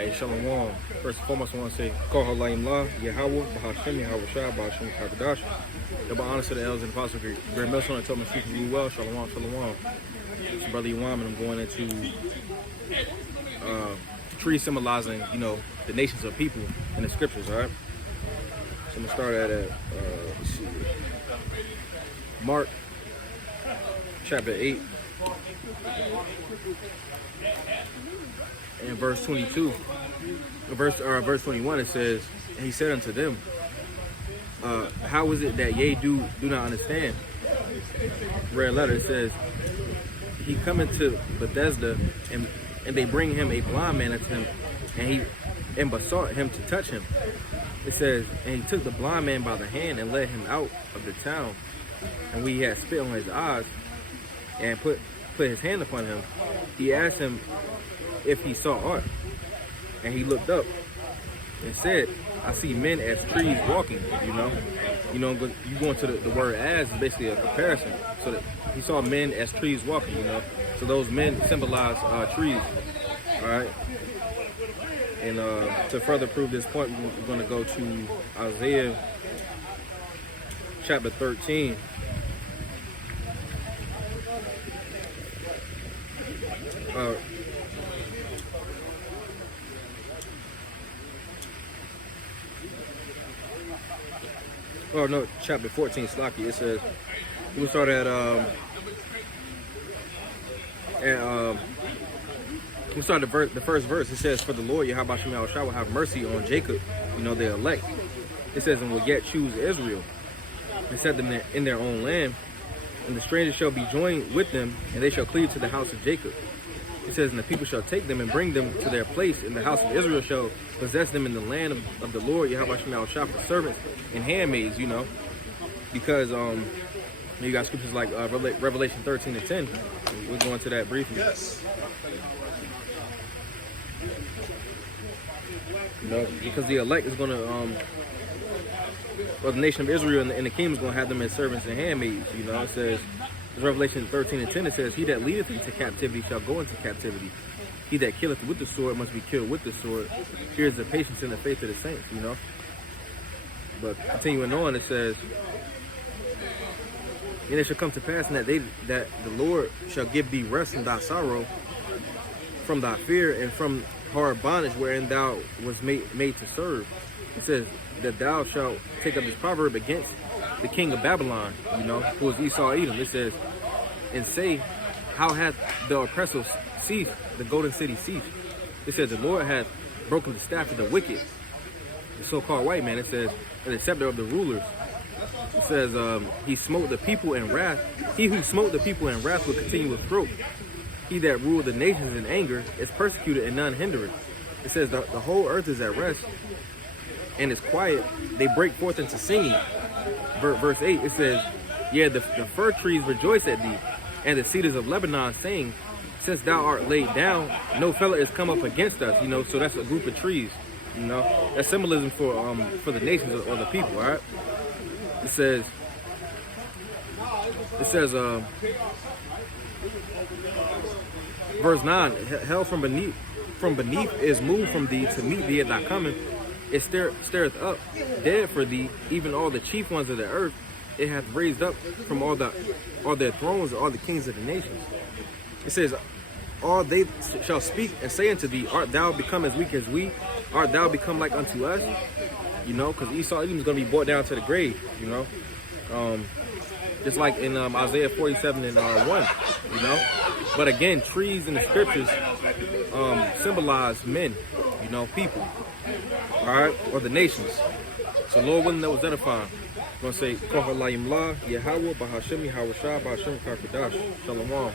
Alright, Shalom. First and foremost, I want to say, Kol Halayim La, Yahweh, Bahashem, Yahweh Shah, Bahashem Kakadash. Double honor to the elders and the apostles. Great Milson, I told me speaking to you well. Shalom, Shalom. It's Brother Yuam, and I'm going into trees symbolizing, the nations of people in the scriptures, alright? So I'm going to start at let's see, Mark chapter 8 and verse 22. Verse 21, it says, and he said unto them, how is it that ye do not understand? Red letter, it says, he come into Bethesda, and they bring him a blind man unto him, and besought him to touch him. It says, and he took the blind man by the hand and led him out of the town. And when he had spit on his eyes and put his hand upon him, he asked him if he saw aught. And he looked up and said, I see men as trees walking, you go into the word as is basically a comparison. So that he saw men as trees walking, So those men symbolize trees, all right? And to further prove this point, we're going to go to Isaiah chapter 13. Oh no, chapter 14, Slocky. It says, we'll start at we'll start the first verse. It says, for the Lord Yahweh Shem Yahushua will have mercy on Jacob, the elect. It says, and will yet choose Israel, and set them in their own land, and the strangers shall be joined with them, and they shall cleave to the house of Jacob. It says, and the people shall take them and bring them to their place, and the house of Israel shall possess them in the land of the Lord Yahweh Shem Yahushua for servants and handmaids, because you got scriptures like Revelation 13 and 10. We'll go into that briefly. Yes. Because the elect is going to, the nation of Israel and the kingdom is going to have them as servants and handmaids. It says, Revelation 13 and 10, it says, he that leadeth into captivity shall go into captivity. He that killeth with the sword must be killed with the sword. Here's the patience and the faith of the saints, But continuing on, it says, and it shall come to pass that the Lord shall give thee rest from thy sorrow, from thy fear, and from hard bondage wherein thou was made to serve. It says that thou shalt take up this proverb against the king of Babylon, who is Esau Edom. It says, and say, how hath the oppressor ceased, the golden city ceased? It says, the Lord hath broken the staff of the wicked, the so-called white man. It says, and the scepter of the rulers. It says, he smote the people in wrath. He who smote the people in wrath will continue with throat. He that ruled the nations in anger is persecuted and none hindereth. It says, the whole earth is at rest and is quiet. They break forth into singing. Verse 8, it says, yeah, the fir trees rejoice at thee, and the cedars of Lebanon saying, since thou art laid down, no fellow is come up against us. So that's a group of trees. That's symbolism for the nations or the people. All right. It says, verse 9, hell from beneath is moved from thee to meet thee at thy coming. It stirreth up dead for thee, even all the chief ones of the earth. It hath raised up from all their thrones, all the kings of the nations. It says, all they shall speak and say unto thee, art thou become as weak as we? Art thou become like unto us? Because Esau Edom is going to be brought down to the grave, just like in Isaiah 47 and 1, But again, trees in the scriptures symbolize men, people, all right, or the nations. So Lord willing, that was edifying. I'm going to say, Kol Halayim La, Yahweh, Bahashem, Yahweh Shah, Bahashem Kakadash, Shalom.